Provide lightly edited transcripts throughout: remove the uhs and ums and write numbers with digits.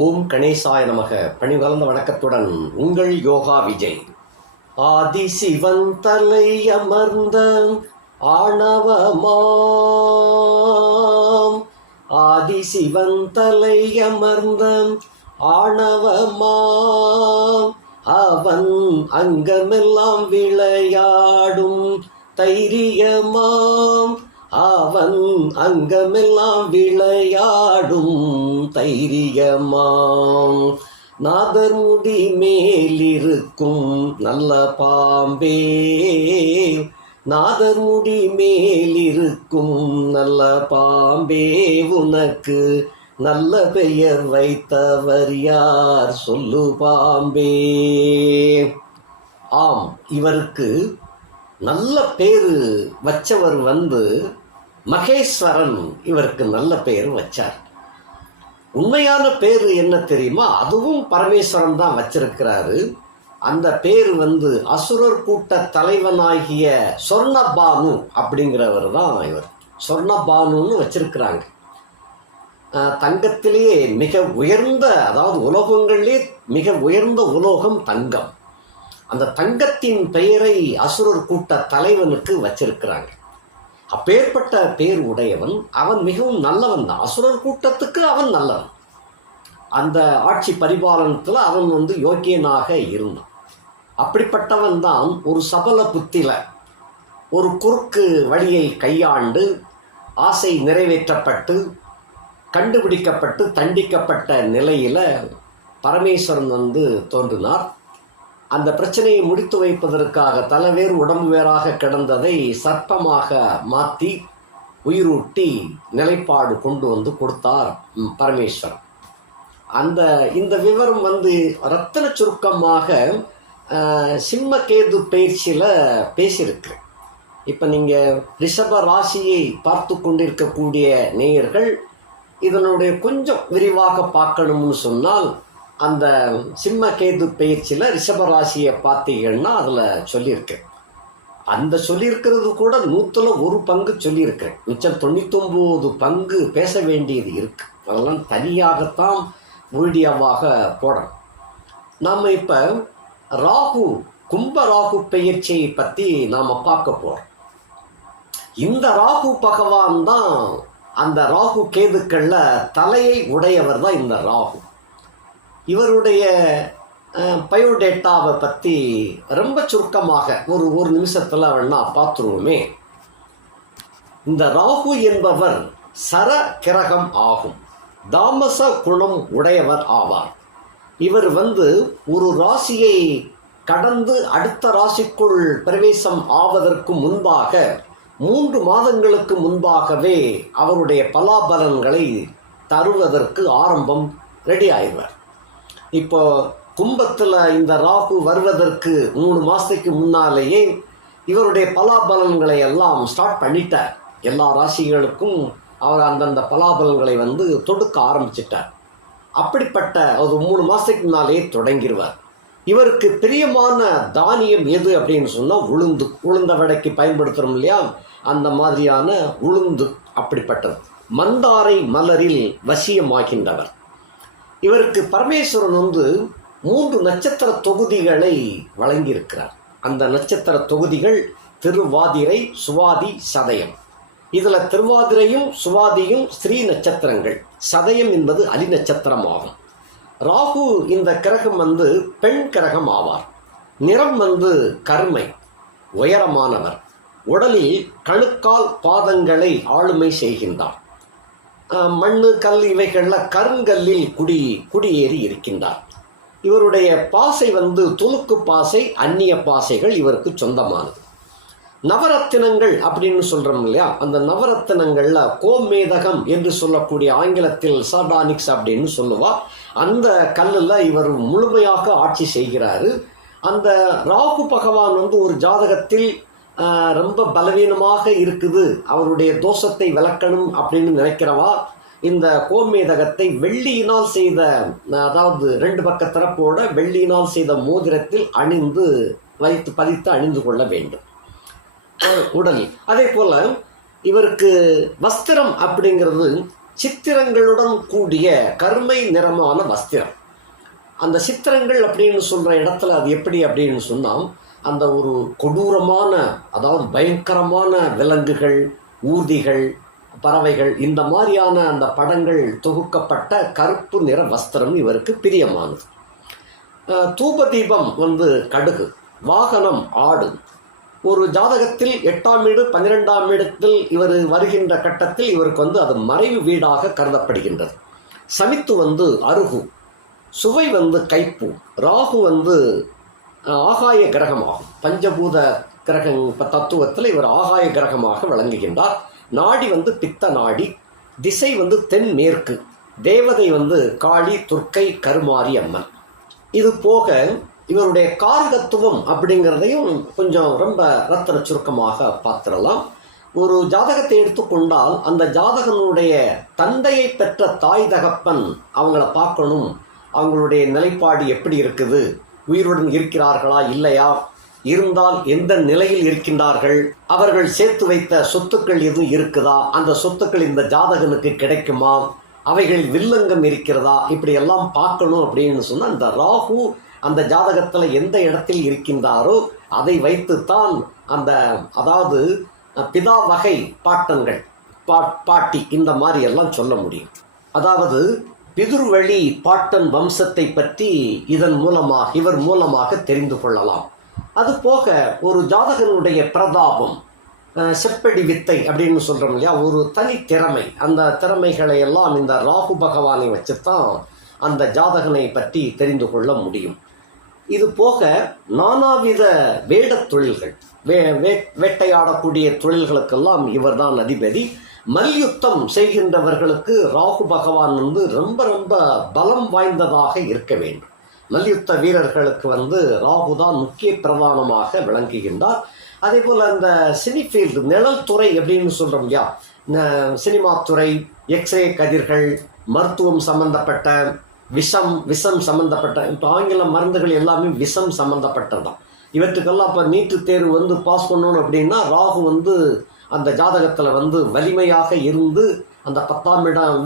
ஓம் கணேசாய நமக. பணிகலந்த வணக்கத்துடன் உங்கள் யோகா விஜய். ஆதிசிவன் தலை அமர்ந்த ஆணவமாம், ஆதிசிவன் தலை அமர்ந்த ஆணவமாம், அவன் அங்கமெல்லாம் விளையாடும் தைரியமாம், அவன் அங்கமெல்லாம் விளையாடும் தைரியமாம், நாதர் முடி மேலிருக்கும் நல்ல பாம்பே, நாதர் முடி மேலிருக்கும் நல்ல பாம்பே, உனக்கு நல்ல பெயர் வைத்தவர் யார் சொல்லு பாம்பே. ஆம், இவருக்கு நல்ல பேரு வச்சவர் மகேஸ்வரன் இவருக்கு நல்ல பேர் வச்சார். உண்மையான பேரு என்ன தெரியுமா? அதுவும் பரமேஸ்வரன் தான் வச்சிருக்கிறாரு. அந்த பேர் அசுரர் கூட்ட தலைவனாகிய சொர்ணபானு அப்படிங்கிறவர் தான் இவர். சொர்ணபானுன்னு வச்சிருக்கிறாங்க. தங்கத்திலேயே மிக உயர்ந்த, அதாவது உலோகங்களிலே மிக உயர்ந்த உலோகம் தங்கம். அந்த தங்கத்தின் பெயரை அசுரர் கூட்ட தலைவனுக்கு வச்சிருக்கிறாங்க. அப்பேற்பட்ட பேர் உடையவன். அவன் மிகவும் நல்லவன் தான். அசுரர் கூட்டத்துக்கு அவன் நல்லவன். அந்த ஆட்சி பரிபாலனத்தில் அவன் யோக்கியனாக இருந்தான். அப்படிப்பட்டவன் தான் ஒரு சபல புத்தில ஒரு குறுக்கு வழியை கையாண்டு ஆசை நிறைவேற்றப்பட்டு கண்டுபிடிக்கப்பட்டு தண்டிக்கப்பட்ட நிலையில் பரமேஸ்வரன் தோன்றினார். அந்த பிரச்சனையை முடித்து வைப்பதற்காக தலைவேறு உடம்பு வேறாக கிடந்ததை சர்ப்பமாக மாற்றி உயிரூட்டி நிலைப்பாடு கொண்டு கொடுத்தார் பரமேஸ்வரன். இந்த விவரம் ரத்தன சுருக்கமாக சிம்மகேது பயிற்சியில் பேசியிருக்கு. இப்போ நீங்கள் ரிஷப ராசியை பார்த்து கொண்டிருக்கக்கூடிய நேயர்கள் இதனுடைய கொஞ்சம் விரிவாக பார்க்கணும்னு சொன்னால், அந்த சிம்மகேது பயிற்சியில் ரிஷபராசியை பார்த்தீங்கன்னா அதில் சொல்லியிருக்கேன். அந்த சொல்லியிருக்கிறது கூட 100% 1 சொல்லியிருக்கிறேன். மிச்சம் 99 பங்கு பேச வேண்டியது இருக்குது. அதெல்லாம் தனியாகத்தான் வீடியோவாக போடணும். நாம் இப்போ ராகு, கும்ப ராகு பயிற்சியை பற்றி நாம் பார்க்க போகிறோம். இந்த ராகு பகவான் தான் அந்த ராகு கேதுக்களில் தலையை உடையவர் தான் இந்த ராகு. இவருடைய பயோடேட்டாவை பற்றி ரொம்ப சுருக்கமாக ஒரு நிமிஷத்தில் வேணா பார்த்துருவோமே. இந்த ராகு என்பவர் சர கிரகம் ஆகும். தாமச குணம் உடையவர் ஆவார். இவர் ஒரு ராசியை கடந்து அடுத்த ராசிக்குள் பிரவேசம் ஆவதற்கு முன்பாக 3 மாதங்களுக்கு முன்பாகவே அவருடைய பலாபலன்களை தருவதற்கு ஆரம்பம் ரெடி ஆயிடுவார். இப்போ கும்பத்தில் இந்த ராகு வருவதற்கு 3 மாதத்துக்கு முன்னாலேயே இவருடைய பலாபலன்களை எல்லாம் ஸ்டார்ட் பண்ணிட்டார். எல்லா ராசிகளுக்கும் அவர் அந்தந்த பலாபலன்களை தொடுக்க ஆரம்பிச்சிட்டார். அப்படிப்பட்ட ஒரு 3 மாதத்துக்கு முன்னாலேயே தொடங்கிடுவார். இவருக்கு பிரியமான தானியம் எது அப்படின்னு சொன்னால் உளுந்து. உளுந்த வடைக்கு பயன்படுத்துகிறோம் இல்லையா, அந்த மாதிரியான உளுந்து. அப்படிப்பட்டது மந்தாரை மலரில் வசியமாகின்றவர். இவருக்கு பரமேஸ்வரன் 3 நட்சத்திர தொகுதிகளை வழங்கியிருக்கிறார். அந்த நட்சத்திர தொகுதிகள் திருவாதிரை, சுவாதி, சதயம். இதில் திருவாதிரையும் சுவாதியும் ஸ்ரீ நட்சத்திரங்கள். சதயம் என்பது அலி நட்சத்திரமாகும். ராகு இந்த கிரகம் பெண் கிரகம் ஆவார். நிறம் கருமை. உயரமானவர். உடலில் கணுக்கால் பாதங்களை ஆளுமை செய்கின்றார். மண்ணு கல் இவைகளில் கருங்கல்லில் குடியேறி இருக்கின்றார். இவருடைய பாசை துலுக்கு பாசை, அந்நிய பாசைகள் இவருக்கு சொந்தமானது. நவரத்தினங்கள் அப்படின்னு சொல்கிறோம் இல்லையா, அந்த நவரத்தினங்களில் கோமேதகம் என்று சொல்லக்கூடிய ஆங்கிலத்தில் சார்டானிக்ஸ் அப்படின்னு சொல்லுவா. அந்த கல்லில் இவர் முழுமையாக ஆட்சி செய்கிறாரு. அந்த ராகு பகவான் ஒரு ஜாதகத்தில் ரொம்ப பலவீனமாக இருக்குது, அவருடைய தோஷத்தை விளக்கணும் அப்படின்னு நினைக்கிறவா இந்த கோமேதகத்தை வெள்ளியினால் செய்த, அதாவது 2 பக்க திறப்போட வெள்ளியினால் செய்த மோதிரத்தில் அணிந்து பதித்து அணிந்து கொள்ள வேண்டும் உடலில். அதே போல் இவருக்கு வஸ்திரம் அப்படிங்கிறது சித்திரங்களுடன் கூடிய கருமை நிறமான வஸ்திரம். அந்த சித்திரங்கள் அப்படின்னு சொல்கிற இடத்துல அது எப்படி அப்படின்னு சொன்னால், அந்த ஒரு கொடூரமான, அதாவது பயங்கரமான விலங்குகள், ஊர்திகள், பறவைகள், இந்த மாதிரியான அந்த படங்கள் தொகுக்கப்பட்ட கருப்பு நிற வஸ்திரம் இவருக்கு பிரியமானது. தூப தீபம் கடுகு, வாகனம் ஆடு. ஒரு ஜாதகத்தில் 8ஆம் வீடு 12ஆம் இடத்தில் இவர் வருகின்ற கட்டத்தில் இவருக்கு அது மறைவு வீடாக கருதப்படுகின்றது. சமித்து அருகு, சுவை கைப்பு, ராகு ஆகாய கிரகமாகும். பஞ்சபூத கிரகம் தத்துவத்தில் இவர் ஆகாய கிரகமாக விளங்குகின்றார். நாடி பித்த நாடி, திசை தென்மேற்கு, தேவதை காளி, துர்க்கை, கருமாரி அம்மன். இது போக இவருடைய காரகத்துவம் அப்படிங்கிறதையும் கொஞ்சம் ரொம்ப ரத்தன சுருக்கமாக பார்த்துடலாம். ஒரு ஜாதகத்தை எடுத்துக்கொண்டால் அந்த ஜாதகனுடைய தந்தையை பெற்ற தாய் தகப்பன் அவங்கள பார்க்கணும். அவங்களுடைய நிலைப்பாடு எப்படி இருக்குது, உயிருடன் இருக்கிறார்களா இல்லையா, இருந்தால் எந்த நிலையில் இருக்கின்றார்கள், அவர்கள் சேர்த்து வைத்த சொத்துக்கள் எதுவும் இருக்குதா, அந்த சொத்துக்கள் இந்த ஜாதகனுக்கு கிடைக்குமா, அவைகளில் வில்லங்கம் இருக்கிறதா, இப்படி எல்லாம் பார்க்கணும் அப்படின்னு சொன்னால் அந்த ராகு அந்த ஜாதகத்தில் எந்த இடத்தில் இருக்கின்றாரோ அதை வைத்துத்தான் அதாவது பிதா வகை பாட்டன்கள், பாட்டி, இந்த மாதிரி எல்லாம் சொல்ல முடியும். அதாவது பிதுர்வழி பாட்டன் வம்சத்தை பற்றி இவர் மூலமாக தெரிந்து கொள்ளலாம். அது போக ஒரு ஜாதகனுடைய பிரதாபம், செப்படி வித்தை அப்படின்னு சொல்கிறோம் இல்லையா, ஒரு தனி திறமை, அந்த திறமைகளை எல்லாம் இந்த ராகு பகவானை வச்சுத்தான் அந்த ஜாதகனை பற்றி தெரிந்து கொள்ள முடியும். இது போக நானாவித வேட தொழில்கள், வேட்டையாடக்கூடிய தொழில்களுக்கெல்லாம் இவர்தான் அதிபதி. மல்யுத்தம் செய்கின்றவர்களுக்கு ராகு பகவான் ரொம்ப ரொம்ப பலம் வாய்ந்ததாக இருக்க வேண்டும். மல்யுத்த வீரர்களுக்கு ராகு தான் முக்கிய பிரதானமாக விளங்குகின்றார். அதே போல் அந்த சினிஃபீல்டு, நிழல் துறை அப்படின்னு சொல்கிறோம் இல்லையா, சினிமா துறை, எக்ஸ்ரே கதிர்கள், மருத்துவம் சம்பந்தப்பட்ட, விஷம் சம்பந்தப்பட்ட, இப்போ ஆங்கில மருந்துகள் எல்லாமே விஷம் சம்பந்தப்பட்டது தான். இவற்றுக்கெல்லாம் இப்போ நீட்டு தேர்வு பாஸ் பண்ணணும் அப்படின்னா ராகு அந்த ஜாதகத்தில் வலிமையாக இருந்து அந்த 10ஆம் இடம்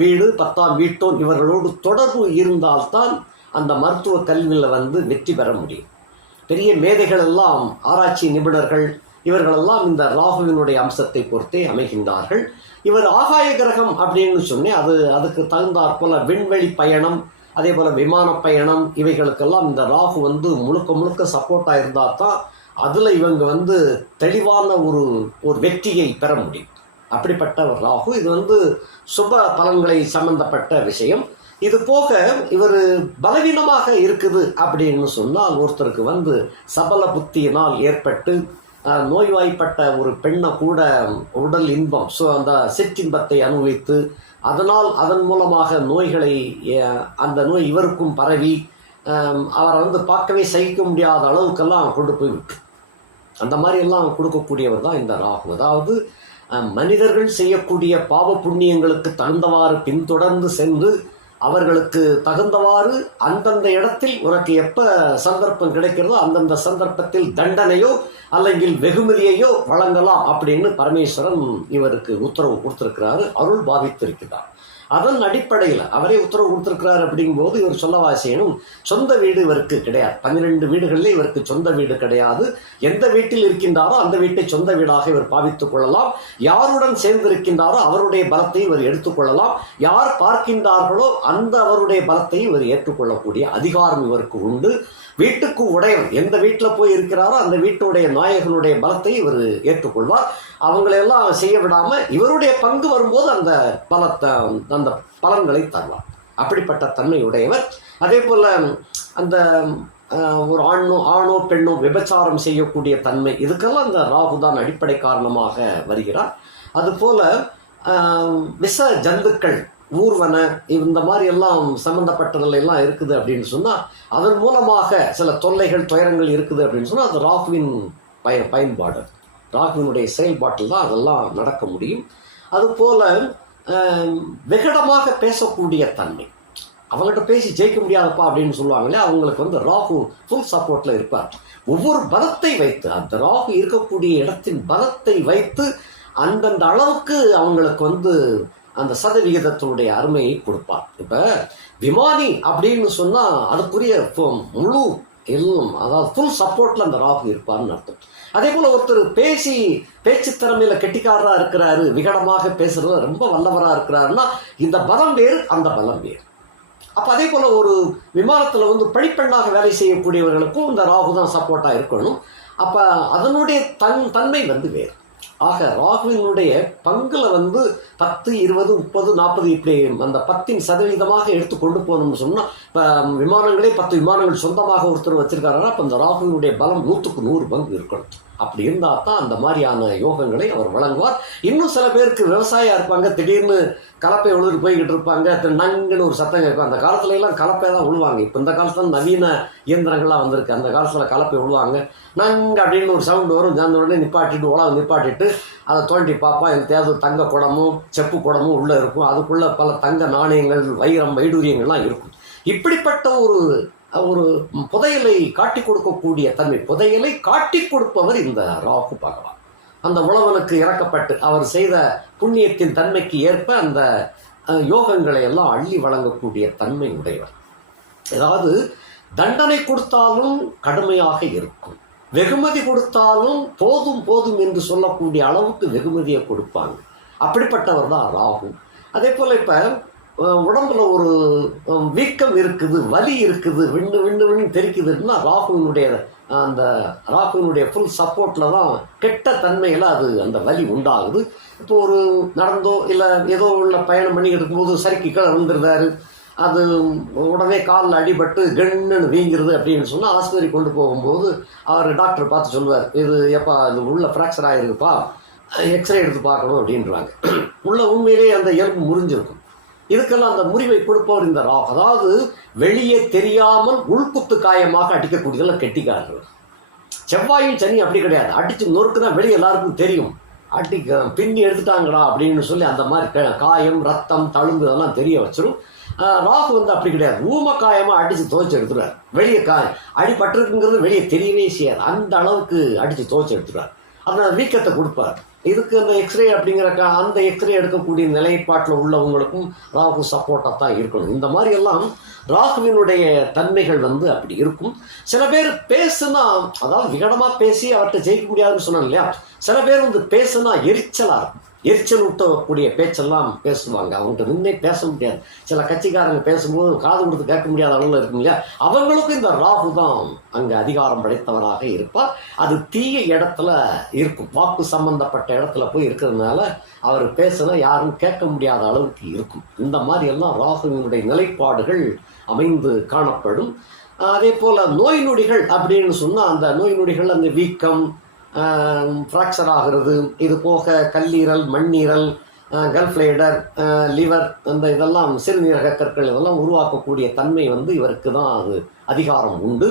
வீடு 10ஆம் வீட்டோன் இவர்களோடு தொடர்பு இருந்தால்தான் அந்த மருத்துவ கல்வியில் வெற்றி பெற முடியும். பெரிய மேதைகள் எல்லாம், ஆராய்ச்சி நிபுணர்கள், இவர்களெல்லாம் இந்த ராகுவினுடைய அம்சத்தை பொறுத்தே அமைகின்றார்கள். இவர் ஆகாய கிரகம் அப்படின்னு சொன்னேன். அதுக்கு தகுந்தாற் போல விண்வெளி பயணம், அதே போல் விமான பயணம், இவைகளுக்கெல்லாம் இந்த ராகு முழுக்க சப்போர்ட்டாக இருந்தால் தான் அதில் இவங்க தெளிவான ஒரு வெற்றியை பெற முடியும். அப்படிப்பட்ட ஒரு ராகு. இது சுப பலன்களை சம்பந்தப்பட்ட விஷயம். இது போக இவர் பலவீனமாக இருக்குது அப்படின்னு சொன்னால், ஒருத்தருக்கு சபல புத்தியினால் ஏற்பட்டு நோய்வாய்ப்பட்ட ஒரு பெண்ணை கூட உடல் இன்பம், அந்த சிற்றின்பத்தை அனுபவித்து அதன் மூலமாக அந்த நோய் இவருக்கும் பரவி அவரை பார்க்கவே சகிக்க முடியாத அளவுக்கெல்லாம் கொண்டு போய் விட்டு, அந்த மாதிரி எல்லாம் கொடுக்கக்கூடியவர் தான் இந்த ராகு. அதாவது மனிதர்கள் செய்யக்கூடிய பாவ புண்ணியங்களுக்கு தகுந்தவாறு பின்தொடர்ந்து சென்று அவர்களுக்கு தகுந்தவாறு அந்தந்த இடத்தில் உனக்கு எப்போ சந்தர்ப்பம் கிடைக்கிறதோ அந்தந்த சந்தர்ப்பத்தில் தண்டனையோ அல்லங்கில் வெகுமதியையோ வழங்கலாம் அப்படின்னு பரமேஸ்வரன் இவருக்கு உத்தரவு கொடுத்திருக்கிறாரு, அருள் பாவித்திருக்கிறார். அதன் அடிப்படையில் அவரே உத்தரவு கொடுத்திருக்கிறார். அப்படிங்கும்போது இவர் சொல்லவா செய்யணும். சொந்த வீடு இவருக்கு கிடையாது. 12 வீடுகளில் இவருக்கு சொந்த வீடு கிடையாது. எந்த வீட்டில் இருக்கின்றாரோ அந்த வீட்டை சொந்த வீடாக இவர் பாவித்துக் கொள்ளலாம். யாருடன் சேர்ந்திருக்கின்றாரோ அவருடைய பலத்தை இவர் எடுத்துக்கொள்ளலாம். யார் பார்க்கின்றார்களோ அந்த அவருடைய பலத்தை இவர் ஏற்றுக்கொள்ளக்கூடிய அதிகாரம் இவருக்கு உண்டு. வீட்டுக்கு உடையவன் எந்த வீட்டில் போய் இருக்கிறாரோ அந்த வீட்டுடைய நாயகனுடைய பலத்தை இவர் ஏற்றுக்கொள்வார். அவங்களையெல்லாம் செய்ய விடாமல் இவருடைய பங்கு வரும்போது அந்த பலன்களை தருவார். அப்படிப்பட்ட தன்மை உடையவர். அதே போல் அந்த ஒரு ஆணோ பெண்ணோ விபச்சாரம் செய்யக்கூடிய தன்மை, இதுக்கெல்லாம் அந்த ராகுதான் அடிப்படை காரணமாக வருகிறார். அதுபோல் விஷ ஜந்துக்கள், ஊர்வன, இந்த மாதிரி எல்லாம் சம்பந்தப்பட்டதில் எல்லாம் இருக்குது அப்படின்னு சொன்னால் அதன் மூலமாக சில தொல்லைகள் துயரங்கள் இருக்குது அப்படின்னு சொன்னால் அது ராகுவின் பயன்பாடு, ராகுவினுடைய செயல்பாட்டில் தான் அதெல்லாம் நடக்க முடியும். அதுபோல் விகடமாக பேசக்கூடிய தன்மை, அவங்கள்ட்ட பேசி ஜெயிக்க முடியாதப்பா அப்படின்னு சொல்லுவாங்களே, அவங்களுக்கு ராகு ஃபுல் சப்போர்ட்டில் இருப்பார். ஒவ்வொரு பலத்தை வைத்து அந்த ராகு இருக்கக்கூடிய இடத்தின் பலத்தை வைத்து அந்தந்த அளவுக்கு அவங்களுக்கு அந்த சதவிகிதத்தினுடைய அருமையை கொடுப்பார். இப்போ விமானி அப்படின்னு சொன்னால் அதுக்குரிய முழு எல்லாம், அதாவது ஃபுல் சப்போர்ட்டில் அந்த ராகு இருப்பார்னு அர்த்தம். அதே போல் ஒருத்தர் பேச்சு திறமையில் கெட்டிக்காரராக இருக்கிறாரு, விகடமாக பேசுறது ரொம்ப வல்லவராக இருக்கிறாருன்னா இந்த பலம் வேறு, அந்த பலம் வேறு. அப்போ அதே போல் ஒரு விமானத்தில் வந்து பணிப்பெண்ணாக வேலை செய்யக்கூடியவர்களுக்கும் இந்த ராகு தான் சப்போர்ட்டாக இருக்கணும். அப்போ அதனுடைய தன்மை வந்து வேறு. ஆக ராகுவினுடைய பங்குல வந்து 10, 20, 30, 40 இப்படி அந்த 10% எடுத்து கொண்டு போகணும்னு சொன்னால், இப்போ விமானங்களே 10 விமானங்கள் சொந்தமாக ஒருத்தர் வச்சிருக்காருன்னா அப்போ அந்த ராகுவினுடைய பலம் 100க்கு 100 பங்கு இருக்கணும். அப்படி இருந்தால் தான் அந்த மாதிரியான யோகங்களை அவர் வழங்குவார். இன்னும் சில பேருக்கு விவசாயியாக இருப்பாங்க, திடீர்னு கலப்பை உழுது போய்கிட்டு இருப்பாங்க, நங்குன்னு ஒரு சத்தம் கேட்கும். அந்த காலத்துல எல்லாம் கலப்பை தான் உழுவாங்க. இப்போ இந்த காலத்துல நவீன இயந்திரங்கள்லாம் வந்திருக்கு. அந்த காலத்தில் கலப்பை உழுவாங்க, நங்கு அப்படின்னு ஒரு சவுண்டு வரும். அந்த உடனே நிப்பாட்டிட்டு உலகம் நிப்பாட்டிட்டு அதை தோண்டி பார்ப்பா. எனக்கு தேவை தங்க குடமும் செப்பு குடமும் உள்ளே இருக்கும். அதுக்குள்ளே பல தங்க நாணயங்கள், வைரம், வைடூரியங்கள்லாம் இருக்கும். இப்படிப்பட்ட ஒரு புதையலை காட்டி கொடுக்கக்கூடிய தன்மை, புதையலை காட்டி கொடுப்பவர் இந்த ராகு பகவான். அந்த உழவனுக்கு இறக்கப்பட்டு அவர் செய்த புண்ணியத்தின் தன்மைக்கு ஏற்ப அந்த யோகங்களை எல்லாம் அள்ளி வழங்கக்கூடிய தன்மை உடையவர். ஏதாவது தண்டனை கொடுத்தாலும் கடுமையாக இருக்கும், வெகுமதி கொடுத்தாலும் போதும் போதும் என்று சொல்லக்கூடிய அளவுக்கு வெகுமதியை கொடுப்பாங்க. அப்படிப்பட்டவர் தான் ராகு. அதே போல் இப்போ உடம்புல ஒரு வீக்கம் இருக்குது, வலி இருக்குது, விண்ணு விண்ணு விண்ணு தெரிக்குதுன்னா ராகுவினுடைய ஃபுல் சப்போர்ட்டில் தான் கெட்ட தன்மையில் அது அந்த வலி உண்டாகுது. இப்போ ஒரு நடந்தோ இல்லை ஏதோ உள்ள பயணம் பண்ணிக்கிட்டு இருக்கும்போது சறுக்கி கீழே விழுந்துருந்தாரு, அது உடனே காலில் அடிபட்டு கண்ணுன்னு வீங்கிறது அப்படின்னு சொன்னால் ஆஸ்பத்திரி கொண்டு போகும்போது அவர் டாக்டர் பார்த்து சொல்லுவார், இது எப்பா இது உள்ள ஃப்ராக்சர் ஆகிருக்குப்பா, எக்ஸ்ரே எடுத்து பார்க்கணும் அப்படின்றாங்க. உள்ள உண்மையிலேயே அந்த எலும்பு முறிஞ்சிருக்கும். இதுக்கெல்லாம் அந்த முறிவை கொடுப்பவர் இந்த ராகு. அதாவது வெளியே தெரியாமல் உள்குத்து காயமாக அடிக்கக்கூடியதெல்லாம் கெட்டிக்காரர்கள். செவ்வாயும் சனி அப்படி கிடையாது, அடித்து நொறுக்குனா வெளியே எல்லாருக்கும் தெரியும், பின்னி எடுத்துட்டாங்கடா அப்படின்னு சொல்லி அந்த மாதிரி காயம், ரத்தம், தழும்பு இதெல்லாம் தெரிய வச்சிடும். ராகு வந்து அப்படி கிடையாது, ஊமக்காயமாக அடித்து துவைச்சி எடுத்துடுவார். வெளியே அடிபட்டிருக்குங்கிறது வெளியே தெரியவே செய்யாது, அந்த அளவுக்கு அடித்து துவைச்சி எடுத்துடுவார். அந்த வீக்கத்தை கொடுப்பார். இதுக்கு அந்த எக்ஸ்ரே அப்படிங்கிற அந்த எக்ஸ்ரே எடுக்கக்கூடிய நிலைப்பாட்டில் உள்ளவங்களுக்கும் ராகு சப்போர்ட்டாக தான் இருக்கணும். இந்த மாதிரி எல்லாம் ராகுவினுடைய தன்மைகள் வந்து அப்படி இருக்கும். சில பேர் பேசுனா, அதாவது விகடமாக பேசி அவர்கிட்ட ஜெயிக்க முடியாதுன்னு சொன்னாங்க இல்லையா, சில பேர் வந்து பேசுனா எரிச்சலாக இருக்கும், எரிச்சல் ஊட்டக்கூடிய பேச்செல்லாம் பேசுவாங்க. அவங்கள்ட்ட நின்னே பேச முடியாது. சில கட்சிக்காரங்க பேசும்போது காது கொடுத்து கேட்க முடியாத அளவில் இருக்கும் இல்லையா, அவங்களுக்கும் இந்த ராகு தான் அங்கே அதிகாரம் படைத்தவராக இருப்பார். அது தீய இடத்துல இருக்கும், வாக்கு சம்பந்தப்பட்ட இடத்துல போய் இருக்கிறதுனால அவர் பேசுனா யாரும் கேட்க முடியாத அளவுக்கு இருக்கும். இந்த மாதிரி எல்லாம் ராகுவினுடைய நிலைப்பாடுகள் அமைந்து காணப்படும். அதே போல் நோய் நொடிகள் அப்படின்னு சொன்னால், அந்த நோய் நொடிகள் அந்த வீக்கம், ஃப்ராக்சர் ஆகிறது, இது போக கல்லீரல், மண்ணீரல், கல்ஃப்ளைடர், லிவர், அந்த இதெல்லாம் சிறுநீரக கற்கள் இதெல்லாம் உருவாக்கக்கூடிய தன்மை வந்து இவருக்கு தான் அது அதிகாரம் உண்டு.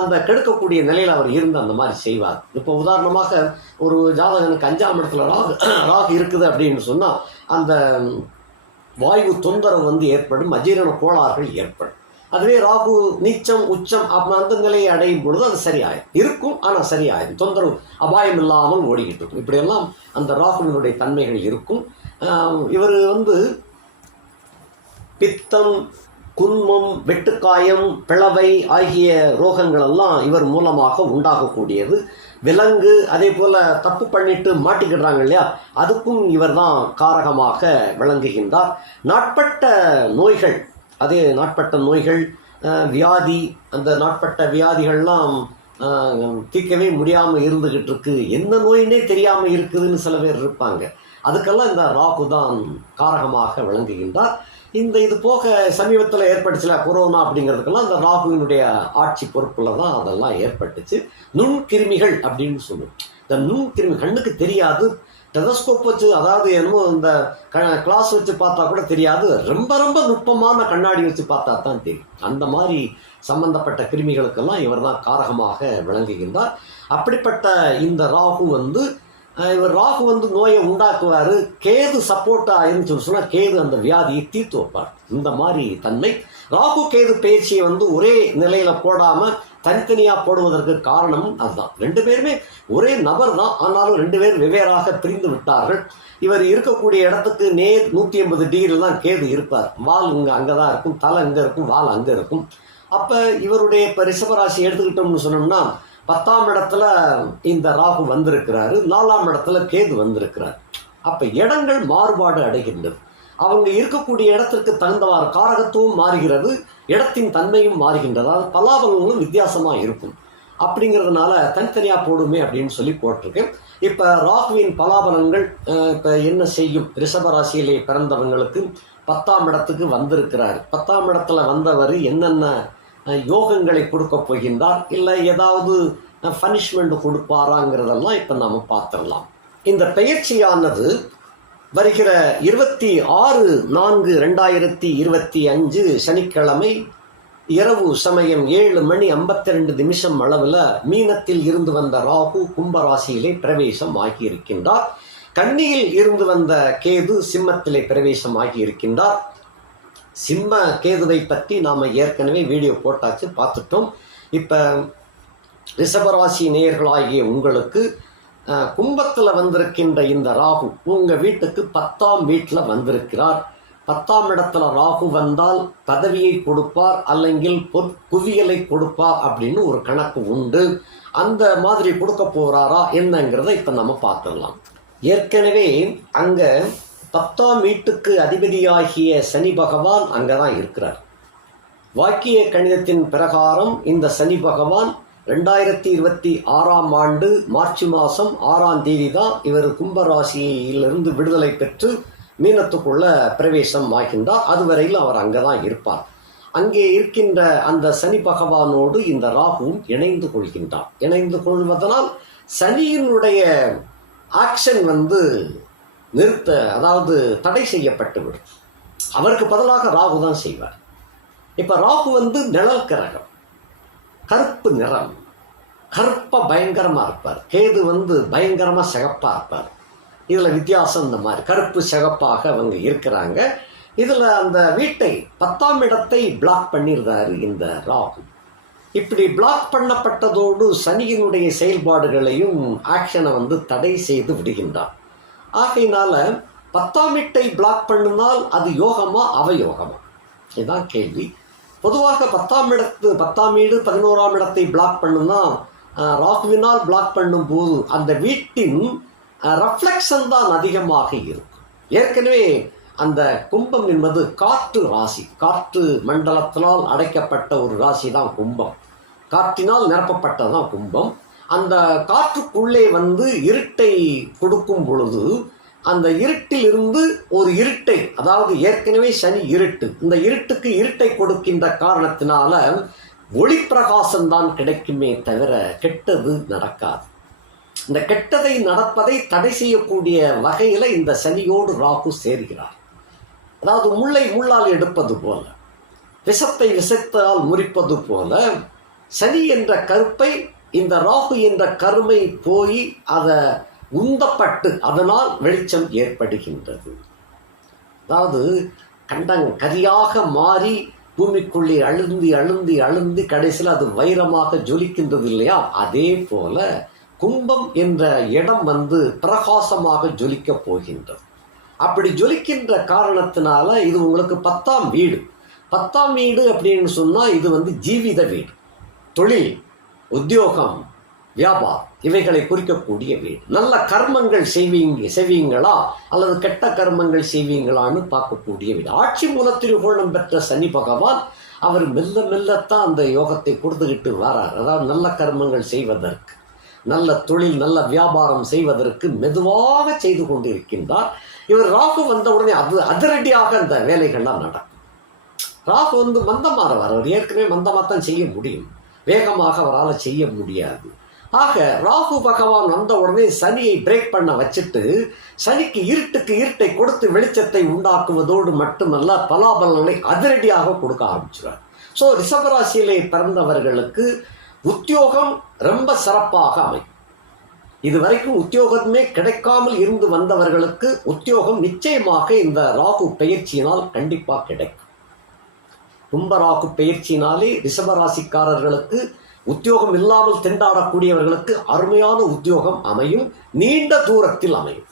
அந்த கெடுக்கக்கூடிய நிலையில் அவர் இருந்து அந்த மாதிரி செய்வார். இப்போ உதாரணமாக ஒரு ஜாதகனுக்கு 5ஆம் இடத்துல ராகு இருக்குது அப்படின்னு சொன்னால் அந்த வாயு தொந்தரவு வந்து ஏற்படும், அஜீரண கோளாறுகள் ஏற்படும். அதுவே ராகு நீச்சம் உச்சம் அந்த நிலையை அடையும் பொழுது அது சரியாயிடும் இருக்கும். ஆனால் சரியாயிடும், தொந்தரவு அபாயம் இல்லாமல் ஓடிக்கிட்டு இருக்கும். இப்படியெல்லாம் அந்த ராகுவினுடைய தன்மைகள் இருக்கும். இவர் வந்து பித்தம், குன்மம், வெட்டுக்காயம், பிளவை ஆகிய ரோகங்களெல்லாம் இவர் மூலமாக உண்டாகக்கூடியது. விலங்கு அதே போல் தப்பு பண்ணிட்டு மாட்டிக்கிடுறாங்க இல்லையா, அதுக்கும் இவர் தான் காரகமாக விளங்குகின்றார். நாட்பட்ட நோய்கள், அதே நாட்பட்ட நோய்கள், வியாதி, அந்த நாட்பட்ட வியாதிகள்லாம் தீர்க்கவே முடியாமல் இருந்துக்கிட்டு இருக்கு, என்ன நோயினே தெரியாமல் இருக்குதுன்னு சில பேர் இருப்பாங்க. அதுக்கெல்லாம் இந்த ராகு தான் காரகமாக விளங்குகின்றார். இது போக சமீபத்தில் ஏற்பட்டுச்சுல கொரோனா அப்படிங்கிறதுக்கெல்லாம் இந்த ராகுவினுடைய ஆட்சி பொறுப்பில் தான் அதெல்லாம் ஏற்பட்டுச்சு. நுண்கிருமிகள் அப்படின்னு சொல்லுவோம். இந்த நுண்கிருமி கண்ணுக்கு தெரியாது, டெலஸ்கோப் வச்சு, அதாவது என்னமோ இந்த கிளாஸ் வச்சு பார்த்தா கூட தெரியாது, ரொம்ப ரொம்ப நுட்பமான கண்ணாடி வச்சு பார்த்தா தான் தெரியும். அந்த மாதிரி சம்பந்தப்பட்ட கிருமிகளுக்கெல்லாம் இவர் தான் காரகமாக விளங்குகின்றார். அப்படிப்பட்ட இந்த ராகு வந்து இவர் ராகு வந்து நோயை உண்டாக்குவார். கேது சப்போர்ட்டாக இருந்துச்சு சொன்னால் கேது அந்த வியாதியை தீர்த்து வைப்பார். இந்த மாதிரி தன்மை. ராகு கேது பயிற்சியை வந்து ஒரே நிலையில் போடாமல் தனித்தனியாக போடுவதற்கு காரணம் அதுதான். ரெண்டு பேருமே ஒரே நபர் தான், ஆனாலும் ரெண்டு பேர் வெவ்வேறாக பிரிந்து விட்டார்கள். இவர் இருக்கக்கூடிய இடத்துக்கு நேர் 180 டிகிரி தான் கேது இருப்பார். வால் இங்கே அங்கே தான் இருக்கும், தலை இங்கே இருக்கும், வால் அங்கே இருக்கும். அப்போ இவருடைய இப்போ ரிஷபராசி எடுத்துக்கிட்டோம்னு சொன்னோம்னா 10ஆம் இடத்துல இந்த ராகு வந்திருக்கிறாரு, 4ஆம் இடத்துல கேது வந்திருக்கிறார். அப்போ இடங்கள் மாறுபாடு அடைகின்றது. அவங்க இருக்கக்கூடிய இடத்திற்கு தகுந்தவாறு காரகத்துவம் மாறுகிறது, இடத்தின் தன்மையும் மாறுகின்றது, அதாவது பலாபலங்களும் வித்தியாசமாக இருக்கும். அப்படிங்கிறதுனால தனித்தனியாக போடுமே அப்படின்னு சொல்லி போட்டிருக்கேன். இப்போ ராகுவின் பலாபலங்கள் இப்போ என்ன செய்யும்? ரிஷபராசியிலே பிறந்தவங்களுக்கு 10ஆம் இடத்துக்கு வந்திருக்கிறார். 10ஆம் இடத்துல வந்தவர் என்னென்ன யோகங்களை கொடுக்க போகின்றார், இல்லை ஏதாவது பனிஷ்மெண்ட் கொடுப்பாராங்கிறதெல்லாம் இப்போ நாம் பார்த்துடலாம். இந்த பெயர்ச்சியானது வருகிற 26/4/2025 சனிக்கிழமை இரவு சமயம் 7:52 அளவில் மீனத்தில் இருந்து வந்த ராகு கும்பராசியிலே பிரவேசம் ஆகியிருக்கின்றார். கன்னியில் இருந்து வந்த கேது சிம்மத்திலே பிரவேசம் ஆகியிருக்கின்றார். சிம்ம கேதுவை பற்றி நாம் ஏற்கனவே வீடியோ போட்டாச்சு, பார்த்துட்டோம். இப்போ ரிஷபராசி நேயர்களாகிய உங்களுக்கு கும்பத்தில் வந்திருக்கின்ற இந்த ராகு உங்கள் வீட்டுக்கு 10ஆம் வீட்டில் வந்திருக்கிறார். 10ஆம் இடத்துல ராகு வந்தால் பதவியை கொடுப்பார், அல்லங்கில் குவியலை கொடுப்பார் அப்படின்னு ஒரு கணக்கு உண்டு. அந்த மாதிரி கொடுக்க போகிறாரா என்னங்கிறத இப்போ நம்ம பார்த்துடலாம். ஏற்கனவே அங்கே 10ஆம் வீட்டுக்கு அதிபதியாகிய சனி பகவான் அங்கே தான் இருக்கிறார். வாக்கிய கணிதத்தின் பிரகாரம் இந்த சனி பகவான் 2026ஆம் ஆண்டு மார்ச் மாதம் 6ஆம் தேதி தான் இவர் கும்பராசியிலிருந்து விடுதலை பெற்று மீனத்துக்குள்ள பிரவேசம் ஆகின்றார். அதுவரையில் அவர் அங்கே தான் இருப்பார். அங்கே இருக்கின்ற அந்த சனி பகவானோடு இந்த ராகுவும் இணைந்து கொள்கின்றார். இணைந்து கொள்வதனால் சனியினுடைய ஆக்ஷன் அதாவது தடை செய்யப்பட்டுவிடும். அவருக்கு பதிலாக ராகு தான் செய்வார். இப்போ ராகு நிழல் கிரகம், கருப்பு நிறம், கருப்பாக பயங்கரமாக இருப்பார். கேது பயங்கரமாக சிகப்பாக இருப்பார். இதில் வித்தியாசம் இந்த மாதிரி கருப்பு சிகப்பாக அவங்க இருக்கிறாங்க. இதில் அந்த வீட்டை 10ஆம் இடத்தை பிளாக் பண்ணியிருந்தாரு இந்த ராகு. இப்படி பிளாக் பண்ணப்பட்டதோடு சனியினுடைய செயல்பாடுகளையும் ஆக்ஷனை தடை செய்து விடுகின்றார். ஆகையினால 10ஆம் வீட்டை பிளாக் பண்ணினால் அது யோகமா அவயோகமா? இதுதான் கேள்வி. பொதுவாக 10ஆம் வீடு 11ஆம் இடத்தை பிளாக் பண்ணுனா ராகுவினால் பிளாக் பண்ணும்போது அந்த வீட்டின் ரெஃப்ளெக்ஷன் தான் அதிகமாக இருக்கும். ஏற்கனவே அந்த கும்பம் என்பது காற்று ராசி, காற்று மண்டலத்தினால் அடைக்கப்பட்ட ஒரு ராசி தான் கும்பம். காற்றினால் நிரப்பப்பட்டதான் கும்பம். அந்த காற்றுக்குள்ளே இருட்டை கொடுக்கும் பொழுது அந்த இருட்டில் இருந்து ஒரு இருட்டை, அதாவது ஏற்கனவே சனி இருட்டு, இந்த இருட்டுக்கு இருட்டை கொடுக்கின்ற காரணத்தினால ஒளி பிரகாசம் தான் கிடைக்குமே தவிர கெட்டது நடக்காது. இந்த கெட்டதை நடப்பதை தடை செய்யக்கூடிய வகையில் இந்த சனியோடு ராகு சேர்கிறார். அதாவது முள்ளை முள்ளால் எடுப்பது போல, விஷத்தை விஷத்தால் முறிப்பது போல சனி என்ற கருப்பை இந்த ராகு என்ற கருமை போய் அதை உந்தப்பட்டு அதனால் வெளிச்சம் ஏற்படுகின்றது. அதாவது கரியாக மாறி பூமிக்குள்ளே அழுந்தி அழுந்தி அழுந்தி கடைசியில் அது வைரமாக ஜொலிக்கின்றது இல்லையா? அதே போல கும்பம் என்ற இடம் பிரகாசமாக ஜொலிக்கப் போகின்றது. அப்படி ஜொலிக்கின்ற காரணத்தினால இது உங்களுக்கு 10ஆம் வீடு. 10ஆம் வீடு அப்படின்னு சொன்னால் இது ஜீவித வீடு, தொழில், உத்தியோகம், வியாபாரம் இவைகளை குறிக்கக்கூடிய வீடு. நல்ல கர்மங்கள் செய்வீங்களா அல்லது கெட்ட கர்மங்கள் செய்வீங்களான்னு பார்க்கக்கூடிய வீடு. ஆட்சி மூலத்திருகோணம் பெற்ற சனி பகவான் அவர் மெல்ல மெல்லத்தான் அந்த யோகத்தை கொடுத்துக்கிட்டு வரார். அதாவது நல்ல கர்மங்கள் செய்வதற்கு, நல்ல தொழில், நல்ல வியாபாரம் செய்வதற்கு மெதுவாக செய்து கொண்டு இருக்கின்றார். இவர் ராகு வந்த உடனே அதிரடியாக அந்த வேலைகள்லாம் நடக்கும். ராகு மந்தமானவர், அவர் ஏற்கனவே மந்தமாக தான் செய்ய முடியும், வேகமாக அவரால் செய்ய முடியாது. ஆக ராகு பகவான் வந்த உடனே சனியை பிரேக் பண்ண வச்சுட்டு சனிக்கு இருட்டுக்கு இருட்டை கொடுத்து வெளிச்சத்தை உண்டாக்குவதோடு மட்டுமல்ல பலாபலனை அதிரடியாக கொடுக்க ஆரம்பிச்சுறார். ஸோ ரிஷபராசியிலே பிறந்தவர்களுக்கு உத்தியோகம் ரொம்ப சிறப்பாக அமையும். இதுவரைக்கும் உத்தியோகமே கிடைக்காமல் இருந்து வந்தவர்களுக்கு உத்தியோகம் நிச்சயமாக இந்த ராகு பெயர்ச்சியினால் கண்டிப்பாக கிடைக்கும். கும்பராகு பெயர்ச்சியினாலே ரிஷபராசிக்காரர்களுக்கு உத்தியோகம் இல்லாமல் திண்டாடக்கூடியவர்களுக்கு அருமையான உத்தியோகம் அமையும், நீண்ட தூரத்தில் அமையும்.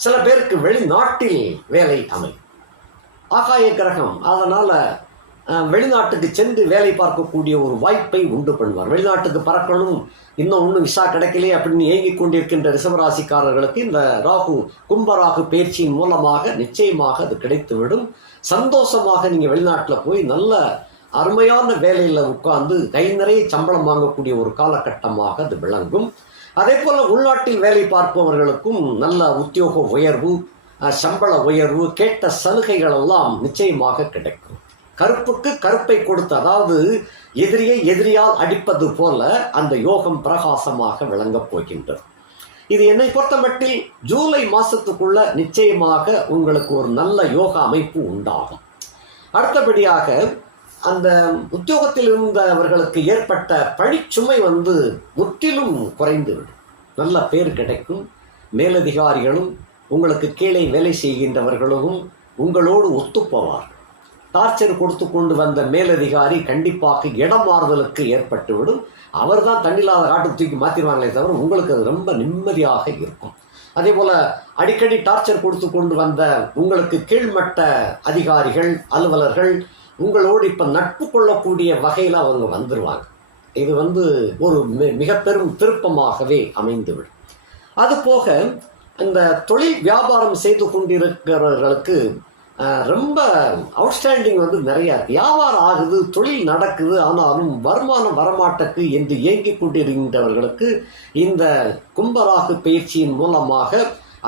சில பேருக்கு வெளிநாட்டில் வேலை அமையும். ஆகாய கிரகம், அதனால் வெளிநாட்டுக்கு சென்று வேலை பார்க்கக்கூடிய ஒரு வாய்ப்பை உண்டு பண்ணுவார். வெளிநாட்டுக்கு பறக்கணும், இன்னும் ஒன்றும் விசா கிடைக்கலையே அப்படின்னு ஏங்கிக் கொண்டிருக்கின்ற ரிஷபராசிக்காரர்களுக்கு இந்த ராகு கும்பராகு பயிற்சியின் மூலமாக நிச்சயமாக அது கிடைத்துவிடும். சந்தோஷமாக நீங்கள் வெளிநாட்டில் போய் நல்ல அருமையான வேலையில் உட்கார்ந்து கை நிறைய சம்பளம் வாங்கக்கூடிய ஒரு காலகட்டமாக அது விளங்கும். அதே போல் உள்நாட்டில் வேலை பார்ப்பவர்களுக்கும் நல்ல உத்தியோக உயர்வு, சம்பள உயர்வு, கேட்ட சலுகைகள் எல்லாம் நிச்சயமாக கிடைக்கும். கருப்புக்கு கருப்பை கொடுத்து, அதாவது எதிரியை எதிரியால் அடிப்பது போல அந்த யோகம் பிரகாசமாக விளங்கப் போகின்றது. இது என்னை பொறுத்தமட்டில் ஜூலை மாதத்துக்குள்ள நிச்சயமாக உங்களுக்கு ஒரு நல்ல யோக அமைப்பு உண்டாகும். அடுத்தபடியாக அந்த உத்தியோகத்தில் இருந்தவர்களுக்கு ஏற்பட்ட பணிச்சுமை முற்றிலும் குறைந்துவிடும். நல்ல பேர் கிடைக்கும். மேலதிகாரிகளும் உங்களுக்கு கீழே வேலை செய்கின்றவர்களும் உங்களோடு ஒத்துப்போவார்கள். டார்ச்சர் கொடுத்து கொண்டு வந்த மேலதிகாரி கண்டிப்பாக இடம் மாறுதலுக்கு ஏற்பட்டுவிடும். அவர் தான் தண்ணில்லாத காட்டுக்கு தூக்கி மாற்றிடுவாங்களே தவிர உங்களுக்கு அது ரொம்ப நிம்மதியாக இருக்கும். அதே போல் அடிக்கடி டார்ச்சர் கொடுத்து கொண்டு வந்த உங்களுக்கு கீழ்மட்ட அதிகாரிகள், அலுவலர்கள் உங்களோடு இப்போ நட்பு கொள்ளக்கூடிய வகையில் அவங்க வந்துடுவாங்க. இது ஒரு மிக பெரும் திருப்பமாகவே அமைந்துவிடும். அதுபோக இந்த தொழில் வியாபாரம் செய்து கொண்டிருக்கிறவர்களுக்கு ரொம்ப அவுட்ஸ்டாண்டிங் நிறையா வியாபாரம் ஆகுது, தொழில் நடக்குது, ஆனாலும் வருமானம் வரமாட்டக்கு என்று ஏங்கிக் கொண்டிருக்கின்றவர்களுக்கு இந்த கும்பராகு பயிற்சியின் மூலமாக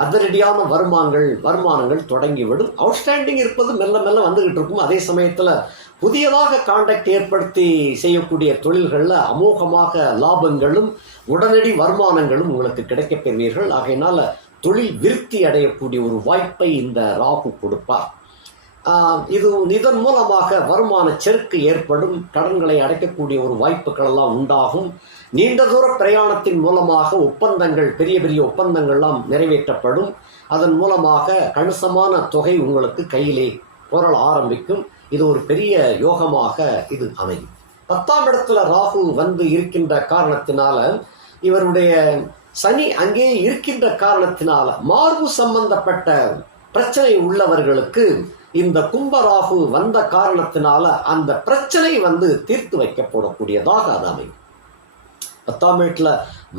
அதிரடியான வருமானங்கள் தொடங்கிவிடும். அவுட்ஸ்டாண்டிங் இருப்பது மெல்ல மெல்ல வந்துகிட்டு இருக்கும். அதே சமயத்தில் புதியதாக கான்டாக்ட் ஏற்படுத்தி செய்யக்கூடிய தொழில்களில் அமோகமாக லாபங்களும் உடனடி வருமானங்களும் உங்களுக்கு கிடைக்கப் பெறுவீர்கள். ஆகையினால தொழில் விருத்தி அடையக்கூடிய ஒரு வாய்ப்பை இந்த ராகு கொடுப்பார். இதன் மூலமாக வருமான செருக்கு ஏற்படும், கடன்களை அடைக்கக்கூடிய ஒரு வாய்ப்புகள் எல்லாம் உண்டாகும். நீண்ட தூர பிரயாணத்தின் மூலமாக ஒப்பந்தங்கள், பெரிய பெரிய ஒப்பந்தங்கள்லாம் நிறைவேற்றப்படும். அதன் மூலமாக கணிசமான தொகை உங்களுக்கு கையிலே பொருள் ஆரம்பிக்கும். இது ஒரு பெரிய யோகமாக இது அமையும். 10ஆம் இடத்துல ராகு இருக்கின்ற காரணத்தினால, இவருடைய சனி அங்கே இருக்கின்ற காரணத்தினால மார்பு சம்பந்தப்பட்ட பிரச்சனை உள்ளவர்களுக்கு இந்த கும்பராகு வந்த காரணத்தினால அந்த பிரச்சனை தீர்த்து வைக்கப்படக்கூடியதாக அது அமையும். 10ஆம் வீட்டில்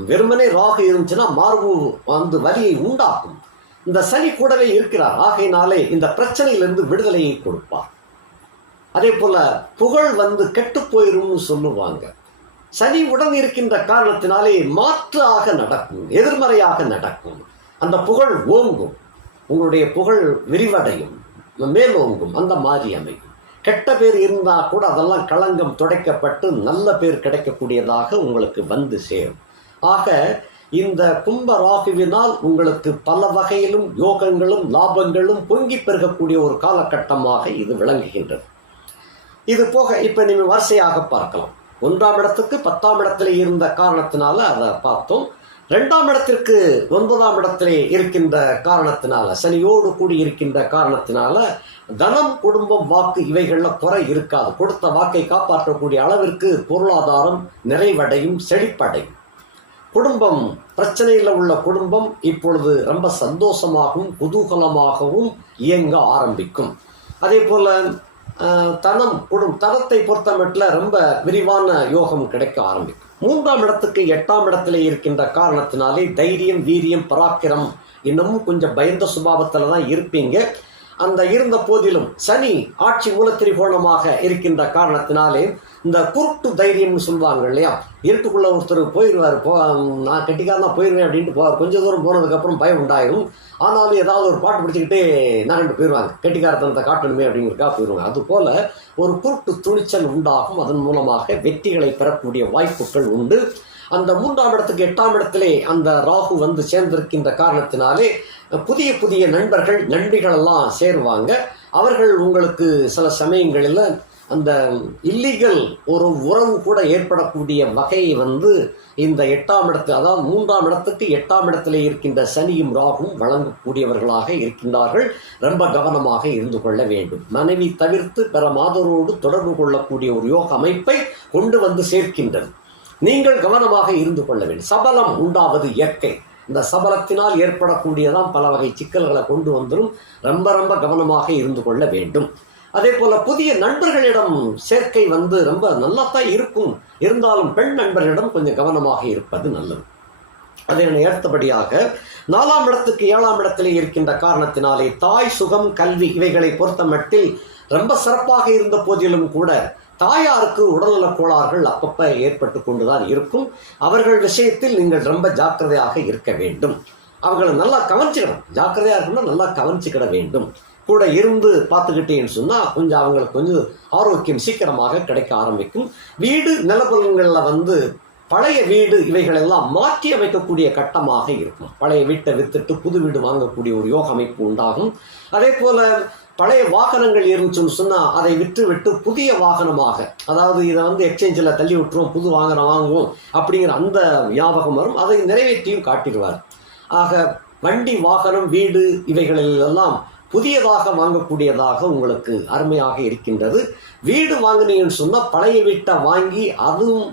வெறுமனே ராகு இருந்துச்சுன்னா மார்பு வலியை உண்டாக்கும். இந்த சனி கூடவே இருக்கிறார். ஆகையினாலே இந்த பிரச்சனையிலிருந்து விடுதலையை கொடுப்பார். அதே போல புகழ் கெட்டு போயிரும்னு சொல்லுவாங்க. சனி உடன் இருக்கின்ற காரணத்தினாலே மாற்றாக நடக்கும், எதிர்மறையாக நடக்கும். அந்த புகழ் ஓங்கும், உங்களுடைய புகழ் விரிவடையும், மேலோங்கும், அந்த மாதிரி அமையும். கெட்ட பேர் இருந்தால் கூட அதெல்லாம் களங்கம் துடைக்கப்பட்டு நல்ல பேர் கிடைக்கக்கூடியதாக உங்களுக்கு சேரும். ஆக இந்த கும்ப ராகுவினால் உங்களுக்கு பல வகையிலும் யோகங்களும் லாபங்களும் பொங்கி பெருகக்கூடிய ஒரு காலகட்டமாக இது விளங்குகின்றது. இது போக இப்போ நீங்கள் வரிசையாக பார்க்கலாம். 1ஆம் இடத்துக்கு 10ஆம் இடத்துல இருந்த காரணத்தினால அதை பார்த்தோம். 2ஆம் இடத்திற்கு 9ஆம் இடத்திலே இருக்கின்ற காரணத்தினால, சனியோடு கூடி இருக்கின்ற காரணத்தினால தனம், குடும்பம், வாக்கு இவைகளில் குறை இருக்காது. கொடுத்த வாக்கை காப்பாற்றக்கூடிய அளவிற்கு பொருளாதாரம் நிறைவடையும், செழிப்படையும். குடும்பம், பிரச்சனையில் உள்ள குடும்பம் இப்பொழுது ரொம்ப சந்தோஷமாகவும் குதூகலமாகவும் இயங்க ஆரம்பிக்கும். அதே போல் தனத்தை பொறுத்தமட்டில் ரொம்ப விரிவான யோகம் கிடைக்க ஆரம்பிக்கும். 3ஆம் இடத்துக்கு 8ஆம் இடத்துல இருக்கின்ற காரணத்தினாலே தைரியம், வீரியம், பராக்கிரம், இன்னமும் கொஞ்சம் பயந்த சுபாவத்தில் தான் இருப்பீங்க. அந்த இருந்த போதிலும் சனி ஆட்சி மூலத்திரிகோணமாக இருக்கின்ற காரணத்தினாலே இந்த குருட்டு தைரியம்னு சொல்லுவாங்க இல்லையா, இருட்டுக்குள்ள ஒருத்தர் போயிடுவார், நான் கெட்டிக்காரனா போயிடுவேன் அப்படின்ட்டு போவார். கொஞ்சம் தூரம் போனதுக்கப்புறம் பயம் உண்டாயிரும். ஆனாலும் ஏதாவது ஒரு பாட்டு பிடிச்சிக்கிட்டே நகண்டு போயிடுவாங்க, கெட்டிக்காரத்தனத்தை காட்டணுமே அப்படிங்கிறதுக்காக போயிடுவாங்க. அதுபோல ஒரு குருட்டு துணிச்சல் உண்டாகும். அதன் மூலமாக வெற்றிகளை பெறக்கூடிய வாய்ப்புகள் உண்டு. அந்த 3ஆம் இடத்துக்கு 8ஆம் இடத்திலே அந்த ராகு சேர்ந்திருக்கின்ற காரணத்தினாலே புதிய புதிய நண்பிகள் எல்லாம் சேருவாங்க. அவர்கள் உங்களுக்கு சில சமயங்களில் அந்த இல்லீகல் ஒரு உறவு கூட ஏற்படக்கூடிய வகையை இந்த 8ஆம் இடத்துல, அதாவது 3ஆம் இடத்துக்கு 8ஆம் இடத்துல இருக்கின்ற சனியும் ராகுவும் வழங்கக்கூடியவர்களாக இருக்கின்றார்கள். ரொம்ப கவனமாக இருந்து கொள்ள வேண்டும். மனைவி தவிர்த்து பிற மாதரோடு தொடர்பு கொள்ளக்கூடிய ஒரு யோக அமைப்பை கொண்டு சேர்க்கின்றது. நீங்கள் கவனமாக இருந்து கொள்ள வேண்டும். சபலம் உண்டாவது இயற்கை. இந்த சபலத்தினால் ஏற்படக்கூடியதான் பல வகை சிக்கல்களை கொண்டு வந்துடும். ரொம்ப ரொம்ப கவனமாக இருந்து கொள்ள வேண்டும். அதே போல புதிய நண்பர்களிடம் சேர்க்கை ரொம்ப நல்லாத்தான் இருக்கும். இருந்தாலும் பெண் நண்பர்களிடம் கொஞ்சம் கவனமாக இருப்பது நல்லது. அதை அடுத்தபடியாக 4ஆம் இடத்துக்கு 7ஆம் இடத்திலே இருக்கின்ற காரணத்தினாலே தாய் சுகம், கல்வி இவைகளை பொறுத்த மட்டில் ரொம்ப சிறப்பாக இருந்த போதிலும் கூட தாயாருக்கு உடல்நலக் கோளாறுகள் அப்பப்ப ஏற்பட்டு கொண்டுதான் இருக்கும். அவர்கள் விஷயத்தில் நீங்கள் ரொம்ப ஜாக்கிரதையாக இருக்க வேண்டும். அவங்களை நல்லா கவனிச்சுக்கணும். ஜாக்கிரதையாக இருக்கணும்னா நல்லா கவனிச்சுக்கிட வேண்டும். கூட இருந்து பார்த்துக்கிட்டேன்னு சொன்னால் கொஞ்சம் அவங்களுக்கு கொஞ்சம் ஆரோக்கியம் சீக்கிரமாக கிடைக்க ஆரம்பிக்கும். வீடு நிலபலங்களில் பழைய வீடு இவைகளெல்லாம் மாற்றி அமைக்கக்கூடிய கட்டமாக இருக்கும். பழைய வீட்டை வித்துட்டு புது வீடு வாங்கக்கூடிய ஒரு யோக அமைப்பு உண்டாகும். அதே போல பழைய வாகனங்கள் இருந்துச்சுன்னு சொன்னால் அதை விட்டு புதிய வாகனமாக, அதாவது இதை எக்ஸ்சேஞ்சில் தள்ளி விட்டுருவோம், புது வாகனம் வாங்குவோம் அப்படிங்கிற அந்த ஞாபகம் வரும். அதை நிறைவேற்றியும் காட்டிடுவார். ஆக வண்டி, வாகனம், வீடு இவைகளிலெல்லாம் புதியதாக வாங்கக்கூடியதாக உங்களுக்கு அருமையாக இருக்கின்றது. வீடு வாங்கினீங்கன்னு சொன்னால் பழைய வீட்டை வாங்கி அதுவும்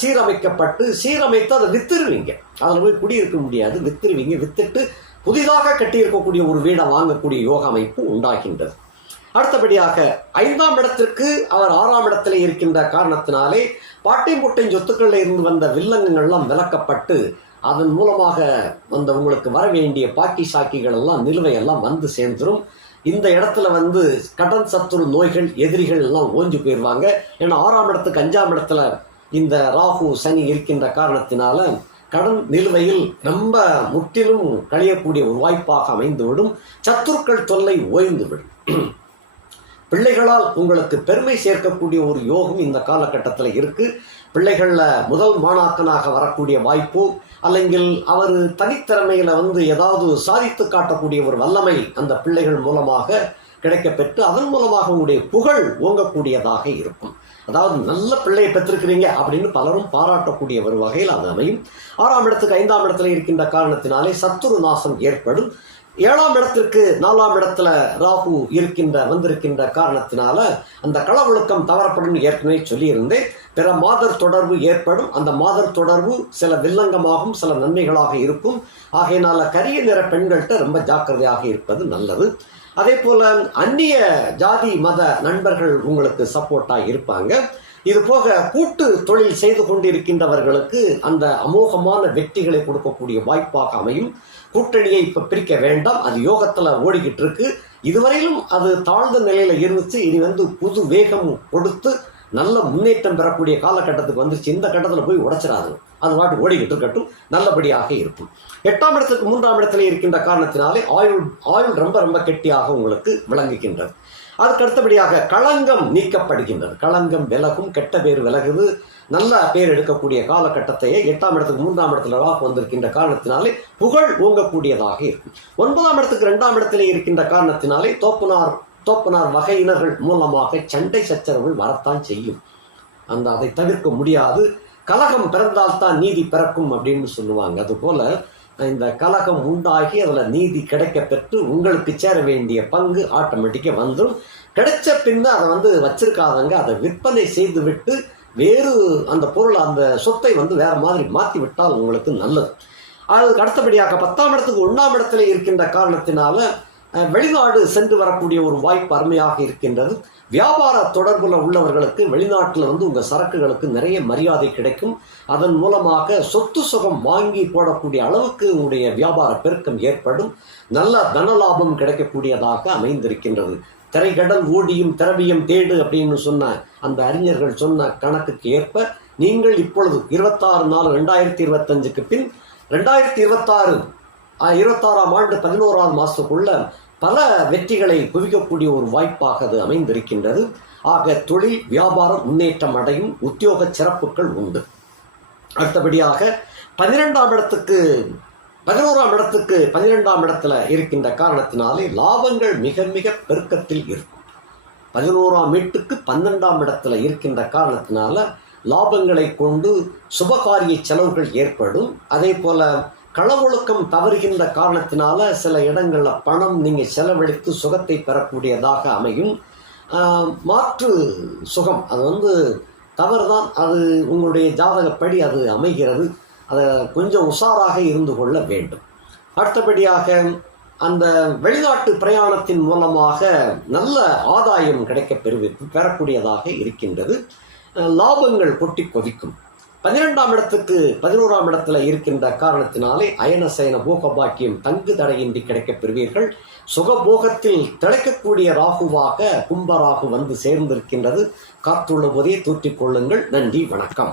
சீரமைக்கப்பட்டு சீரமைத்து அதை வித்துருவீங்க. அதில் போய் குடியிருக்க முடியாது, வித்துருவீங்க. வித்துட்டு புதிதாக கட்டியிருக்கக்கூடிய ஒரு வீடை வாங்கக்கூடிய யோக அமைப்பு உண்டாகின்றது. அடுத்தபடியாக 5ஆம் இடத்திற்கு அவர் 6ஆம் இடத்துல இருக்கின்ற காரணத்தினாலே பாட்டையும் புட்டையும் சொத்துக்களில் இருந்து வந்த வில்லங்கங்கள்லாம் விலக்கப்பட்டு அதன் மூலமாக உங்களுக்கு வர வேண்டிய பாக்கி சாக்கிகள் எல்லாம் நிலுவையெல்லாம் சேர்ந்துடும். இந்த இடத்துல கடன் சத்துரு நோய்கள் எதிரிகள் எல்லாம் ஓஞ்சு போயிடுவாங்க. ஏன்னா 6ஆம் இடத்துக்கு 5ஆம் இடத்துல இந்த ராகு சனி இருக்கின்ற காரணத்தினால கடன் நிலுவையில் ரொம்ப முற்றிலும் கழியக்கூடிய ஒரு வாய்ப்பாக அமைந்துவிடும். சத்துருக்கள் தொல்லை ஓய்ந்துவிடும். பிள்ளைகளால் உங்களுக்கு பெருமை சேர்க்கக்கூடிய ஒரு யோகம் இந்த காலகட்டத்தில் இருக்கு. பிள்ளைகளில் முதல் மாணாக்கனாக வரக்கூடிய வாய்ப்பு, அல்லங்கில் அவர் தனித்திறமையில ஏதாவது சாதித்து காட்டக்கூடிய ஒரு வல்லமை அந்த பிள்ளைகள் மூலமாக கிடைக்கப்பெற்று அதன் மூலமாக உங்களுடைய புகழ் ஓங்கக்கூடியதாக இருக்கும். அதாவது நல்ல பிள்ளையை பெற்றிருக்கிறீங்க அப்படின்னு பலரும் பாராட்டக்கூடிய ஒரு வகையில் அது அமையும். 6ஆம் இடத்துக்கு 5ஆம் இடத்துல இருக்கின்ற காரணத்தினாலே சத்துரு நாசம் ஏற்படும். 7ஆம் இடத்திற்கு 4ஆம் இடத்துல ராகு வந்திருக்கின்ற காரணத்தினால அந்த களவொழுக்கம் தவறப்படும் ஏற்கனவே சொல்லியிருந்தேன். பிற மாதர் தொடர்பு ஏற்படும். அந்த மாதர் தொடர்பு சில வில்லங்கமாகவும் சில நன்மைகளாக இருக்கும். ஆகையினால கரிய நிற பெண்கள்கிட்ட ரொம்ப ஜாக்கிரதையாக இருப்பது நல்லது. அதே போல அந்நிய ஜாதி மத நண்பர்கள் உங்களுக்கு சப்போர்ட்டாக இருப்பாங்க. இது போக கூட்டு தொழில் செய்து கொண்டிருக்கின்றவர்களுக்கு அந்த அமோகமான வெற்றிகளை கொடுக்கக்கூடிய வாய்ப்பாக அமையும். கூட்டணியை இப்ப பிரிக்க வேண்டாம், அது யோகத்துல ஓடிக்கிட்டு இருக்கு. இதுவரையிலும் அது தாழ்ந்த நிலையில இருந்துச்சு. இனி புது வேகம் கொடுத்து நல்ல முன்னேற்றம் பெறக்கூடிய காலகட்டத்துக்கு வந்துருச்சு. இந்த கட்டத்தில் போய் உடைச்சிடாது, அது பாட்டு ஓடிக்கிட்டு இருக்கட்டும், நல்லபடியாக இருக்கும். 8ஆம் இடத்துக்கு 3ஆம் இடத்துல இருக்கின்ற காரணத்தினாலே ஆயுள் ரொம்ப ரொம்ப கெட்டியாக உங்களுக்கு விளங்குகின்றது. அதுக்கு அடுத்தபடியாக களங்கம் நீக்கப்படுகின்றது. களங்கம் விலகும், கெட்ட பேர் விலகுது, நல்ல பேர் எடுக்கக்கூடிய காலகட்டத்தையே 8ஆம் இடத்துக்கு 3ஆம் இடத்துல ராகு வந்திருக்கின்ற காரணத்தினாலே புகழ் ஓங்கக்கூடியதாக இருக்கும். 9ஆம் இடத்துக்கு 2ஆம் இடத்திலே இருக்கின்ற காரணத்தினாலே தோப்பனார் வகையினர்கள் மூலமாக சண்டை சச்சரவுகள் வரத்தான் செய்யும். அதை தவிர்க்க முடியாது. கலகம் பிறந்தால்தான் நீதி பிறக்கும் அப்படின்னு சொல்லுவாங்க. அதுபோல இந்த கலகம் உண்டாகி அதில் நீதி கிடைக்க பெற்று உங்களுக்கு சேர வேண்டிய பங்கு ஆட்டோமேட்டிக்காக வந்துடும். கிடைச்ச பின்ன அதை வச்சிருக்காதங்க, அதை விற்பனை செய்து விட்டு வேறு அந்த பொருள் அந்த சொத்தை வேற மாதிரி மாற்றி விட்டால் உங்களுக்கு நல்லது. அதுக்கு அடுத்தபடியாக 10ஆம் இடத்துக்கு 1ஆம் இடத்துல இருக்கின்ற காரணத்தினால வெளிநாடு சென்று வரக்கூடிய ஒரு வாய்ப்பு அருமையாக இருக்கின்றது. வியாபார தொடர்புல உள்ளவர்களுக்கு வெளிநாட்டில் உங்கள் சரக்குகளுக்கு நிறைய மரியாதை கிடைக்கும். அதன் மூலமாக சொத்து சுகம் வாங்கி போடக்கூடிய அளவுக்கு உங்களுடைய வியாபார பெருக்கம் ஏற்படும். நல்ல தனலாபம் கிடைக்கக்கூடியதாக அமைந்திருக்கின்றது. திரைக்கடல் ஓடியும் திரவியம் தேடு அப்படின்னு சொன்ன அந்த அறிஞர்கள் சொன்ன கணக்குக்கு ஏற்ப நீங்கள் இப்பொழுது 26/4/2025 பின் 2026ஆம் ஆண்டு 11ஆம் மாதத்துக்குள்ள பல வெற்றிகளை குவிக்கக்கூடிய ஒரு வாய்ப்பாக அது அமைந்திருக்கின்றது. ஆக தொழில் வியாபாரம் முன்னேற்றம் அடையும், உத்தியோக சிறப்புகள் உண்டு. அடுத்தபடியாக 11ஆம் இடத்துக்கு 12ஆம் இடத்துல இருக்கின்ற காரணத்தினாலே லாபங்கள் மிக மிக பெருக்கத்தில் இருக்கும். 11ஆம் வீட்டுக்கு 12ஆம் இடத்துல இருக்கின்ற காரணத்தினால லாபங்களை கொண்டு சுபகாரிய செலவுகள் ஏற்படும். அதே போல களவொழுக்கம் தவறுகின்ற காரணத்தினால சில இடங்களில் பணம் நீங்கள் செலவழித்து சுகத்தை பெறக்கூடியதாக அமையும். மாற்று சுகம், அது தவறுதான். அது உங்களுடைய ஜாதகப்படி அது அமைகிறது. அதை கொஞ்சம் உஷாராக இருந்து கொள்ள வேண்டும். அடுத்தபடியாக அந்த வெளிநாட்டு பிரயாணத்தின் மூலமாக நல்ல ஆதாயம் பெறக்கூடியதாக இருக்கின்றது. லாபங்கள் கொட்டி கொதிக்கும். 12ஆம் இடத்துக்கு 11ஆம் இடத்துல இருக்கின்ற காரணத்தினாலே அயன சயன போக பாக்கியம் தங்கு தடையின்றி கிடைக்கப் பெறுவீர்கள். சுகபோகத்தில் திளைக்கக்கூடிய ராகுவாக கும்பராகு வந்து சேர்ந்திருக்கின்றது. காத்துள்ள போதே தூற்றிக் கொள்ளுங்கள். நன்றி, வணக்கம்.